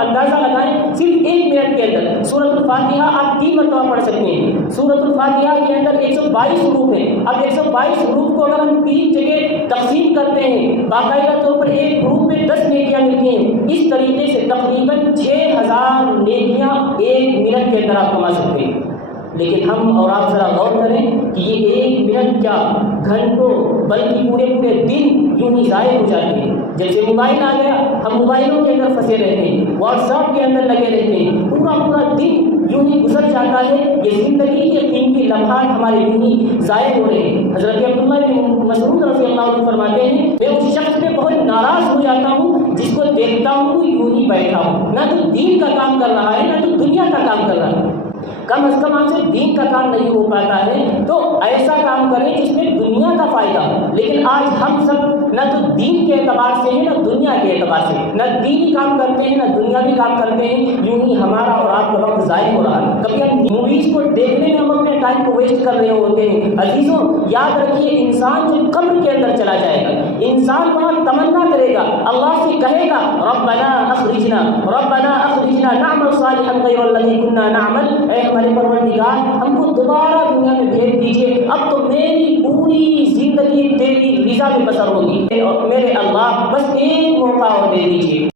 اندازہ لگائیں صرف 1 منٹ کے اندر سورۃ الفاتحہ آپ 3 مرتبہ پڑھ سکتے ہیں۔ سورۃ الفاتحہ کے اندر 122 حروف ہیں۔ اب 122 حروف کو اگر ہم 3 جگہ تقسیم کرتے ہیں، باقاعدہ طور پر ایک حروف میں 10 نیکیاں ملتی ہیں۔ اس طریقے سے تقریباً 6000 نیکیاں 1 منٹ کے اندر آپ کما سکتے ہیں۔ لیکن ہم اور آپ ذرا غور کریں کہ یہ 1 منٹ کیا گھنٹوں بلکہ پورے دن یوں ہی ضائع ہو جاتے ہیں۔ جب سے موبائل آ گیا ہم موبائلوں کے اندر پھنسے رہتے ہیں، واٹس ایپ کے اندر لگے رہتے ہیں، پورا دن یوں ہی گزر جاتا ہے۔ یہ زندگی کے قیمتی لمحات ہمارے یوں ہی ضائع ہو رہے ہیں۔ حضرت عبداللہ بن مسعود رضی اللہ عنہ فرماتے ہیں میں اس شخص پہ بہت ناراض ہو جاتا ہوں جس کو دیکھتا ہوں یوں ہی بیٹھا ہوں، نہ تو دین کا کام کر رہا ہے نہ تو دنیا کا کام کر رہا ہے۔ کم از کم آپ سے دین کا کام نہیں ہو پاتا ہے تو ایسا کام کریں جس میں دنیا کا فائدہ ہو۔ لیکن آج ہم سب نہ تو دین کے اعتبار سے ہیں نہ دنیا کے اعتبار سے، نہ دینی کام کرتے ہیں نہ دنیاوی کام کرتے ہیں، یوں ہی ہمارا اور آپ کا وقت ضائع ہو رہا ہے۔ کبھی ہم موویز کو دیکھنے میں ہم اپنے ٹائم کو ویسٹ کر رہے ہوتے ہیں۔ عزیزوں یاد رکھیے انسان جب قبر کے اندر چلا جائے گا، انسان وہاں تمنا کرے گا، اللہ سے کہے گا ربنا اخرجنا نعمل صالحا غیر الذی کنا نعمل، اے ہمارے پروردگار ہم کو دوبارہ دنیا میں بھیج دیجیے، اب تو میری پوری زندگی تیری رضا میں بسر ہوگی، اور میرے اللہ بس ایک موقع اور دے دیجیے۔